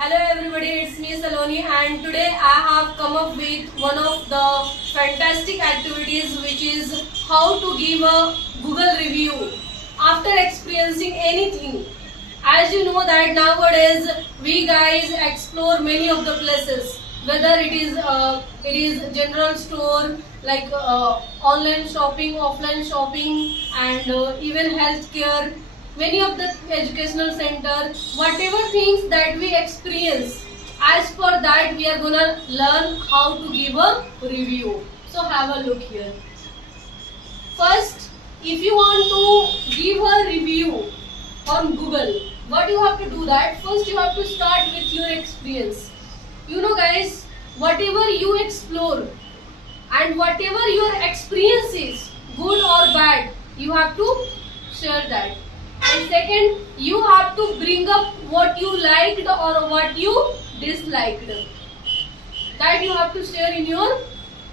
Hello everybody, it's me Saloni and today I have come up with one of the fantastic activities which is how to give a Google review after experiencing anything. As you know that nowadays we guys explore many of the places, whether it is general store like online shopping, offline shopping and even healthcare, many of the educational center, whatever things that we experience, as per that we are gonna learn how to give a review. So have a look here. First, if you want to give a review on Google, what you have to do that, first you have to start with your experience. You know guys, whatever you explore and whatever your experience is, good or bad, you have to share that. And second, you have to bring up what you liked or what you disliked. That you have to share in your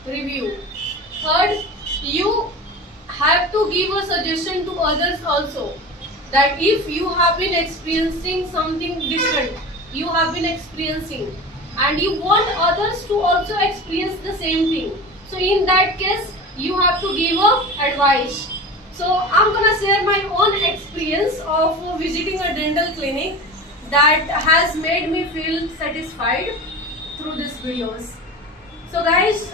review. Third, you have to give a suggestion to others also. That if you have been experiencing something different, you have been experiencing and you want others to also experience the same thing. So in that case, you have to give a advice. So I'm gonna share my own experience of visiting a dental clinic that has made me feel satisfied through these videos. So guys,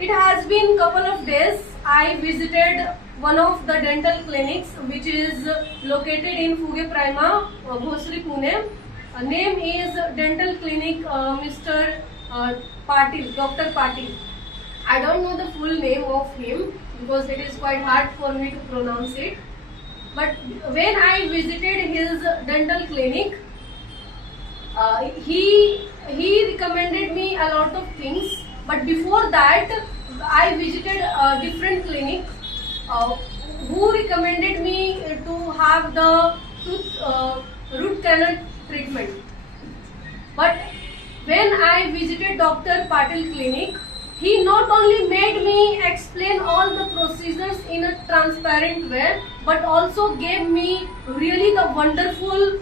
it has been couple of days I visited one of the dental clinics which is located in Fuge Prima, Bhosri, Pune. Name is Dental Clinic Mr. Patil, Dr. Patil. I don't know the full name of him because it is quite hard for me to pronounce it. But when I visited his dental clinic, he recommended me a lot of things. But before that, I visited a different clinic who recommended me to have the root canal treatment. But when I visited Dr. Patil clinic, he not only made me explain all the procedures in a transparent way, but also gave me really the wonderful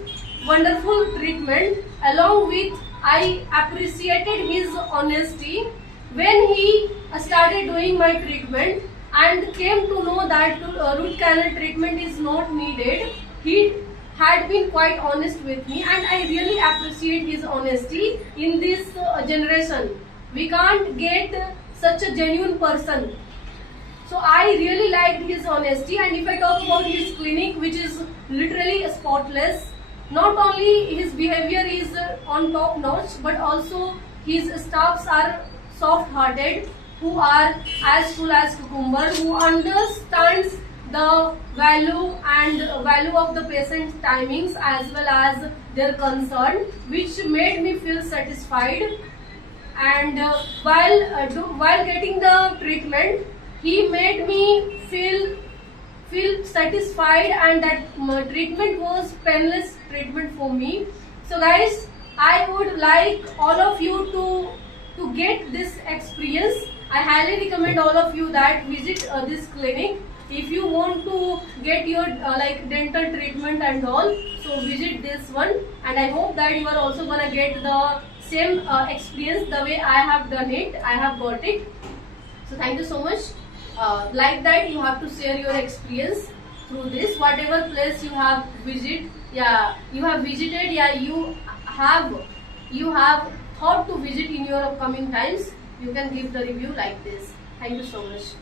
treatment. Along with, I appreciated his honesty when he started doing my treatment and came to know that root canal treatment is not needed. He had been quite honest with me and I really appreciate his honesty in this generation. We can't get such a genuine person. So I really liked his honesty, and if I talk about his clinic, which is literally spotless, not only his behavior is on top notch, but also his staffs are soft hearted, who are as full as cucumber, who understands the value of the patient's timings as well as their concern, which made me feel satisfied. And while getting the treatment, he made me feel satisfied, and that treatment was painless treatment for me. So guys, I would like all of you to get this experience. I highly recommend all of you that visit this clinic if you want to get your like dental treatment and all. So visit this one, and I hope that you are also gonna get the same experience the way I have done it. I have got it. So thank you so much. Like that, you have to share your experience through this. Whatever place you have visited, you have thought to visit in your upcoming times, you can give the review like this. Thank you so much.